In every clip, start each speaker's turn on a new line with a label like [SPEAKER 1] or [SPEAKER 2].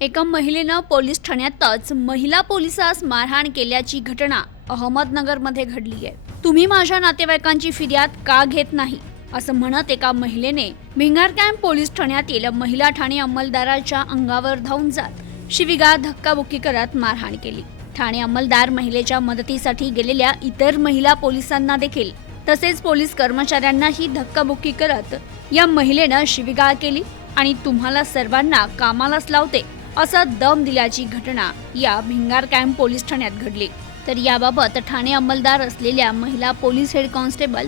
[SPEAKER 1] एका महिलेनं पोलीस ठाण्यातच महिला पोलिसास मारहाण केल्याची घटना अहमदनगरमध्ये घडली आहे. तुम्ही माझ्या नातेवाईकांची फिर्याद का घेत नाही? असं म्हणत एका महिलेने भिंगार कॅम्प पोलीस ठाण्यातील महिला ठाणे अंमलदाराच्या अंगावर धावून जात शिवीगाळ धक्काबुक्की करत मारहाण केली. ठाणे अंमलदार महिलेच्या मदतीसाठी गेलेल्या इतर महिला पोलिसांना देखील तसेच पोलीस कर्मचाऱ्यांनाही धक्काबुक्की करत या महिलेनं शिवीगाळ केली आणि तुम्हाला सर्वांना कामालाच लावते असा दम दिल्याची घटना या भिंगार कॅम्प पोलीस ठाण्यात घडली. तर याबाबत ठाणे अंमलदार असलेल्या महिला police head constable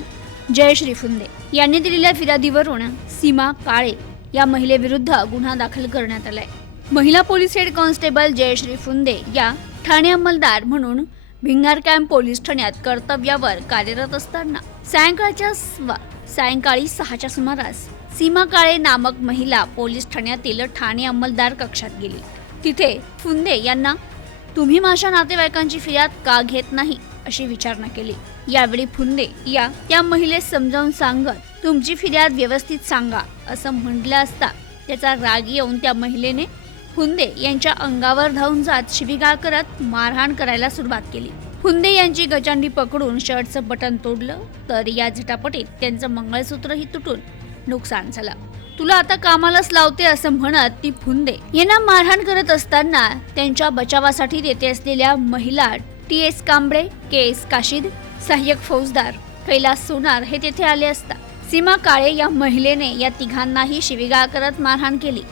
[SPEAKER 1] Jayashree Phunde यांनी दिलेल्या फिर्यादीवरून सीमा काळे या महिलेविरुद्ध गुन्हा दाखल करण्यात आलाय. महिला police head constable Jayashree Phunde या ठाणे अंमलदार म्हणून भिंगार कॅम्प पोलीस ठाण्यात कर्तव्यावर कार्यरत असताना सायंकाळच्या सायंकाळी सहाच्या सुमारास सीमा काळे नामक महिला पोलीस ठाण्यातील ठाणे अंमलदार कक्षात गेली. तिथे फुंदे यांना तुम्ही माझ्या नातेवाईकांची फिर्याद का घेत नाही? अशी विचारणा केली. यावेळी फुंदे या त्या महिलेस समजावून सांगत तुमची फिर्याद व्यवस्थित सांगा असं म्हटलं असता त्याचा राग येऊन त्या महिलेने फुंदे यांच्या अंगावर धावून जात शिवीगाळ करत मारहाण करायला सुरुवात केली. फुंदे यांची गचांडी पकडून शर्टचं बटन तोडलं तर या झटापटीत त्यांचं मंगळसूत्रही तुटून नुकसान झालं. तुला आता कामालाच लावते असं म्हणत ती फुंदे यांना मारहाण करत असताना त्यांच्या बचावासाठी देते असलेल्या महिला T S Kamble K S Kashid सहाय्यक फौजदार कैलास सोनार हे तेथे आले असता. सीमा काळे या महिलेने या तिघांनाही शिवीगाळ करत मारहाण केली.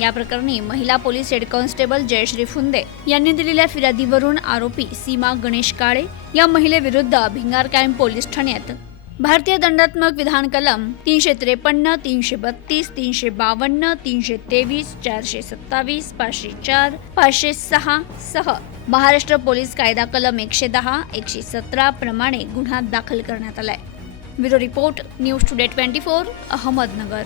[SPEAKER 1] या प्रकरणी महिला police head constable Jayashree Phunde यांनी दिलेल्या फिर्यादीवरून आरोपी सीमा गणेश काळे या महिलेविरुद्ध भिंगार कॅम्प पोलीस ठाण्यात भारतीय दंडात्मक विधान कलम तीनशे त्रेपन्न तीनशे बत्तीस तीनशे बावन्न तीनशे तेवीस चारशे सत्तावीस पाचशे चार पाचशे सहा सह. महाराष्ट्र पोलीस कायदा कलम एकशे दहा एकशे सतरा प्रमाणे गुन्हा दाखल करण्यात आलाय. Bureau report news today twenty four Ahmednagar.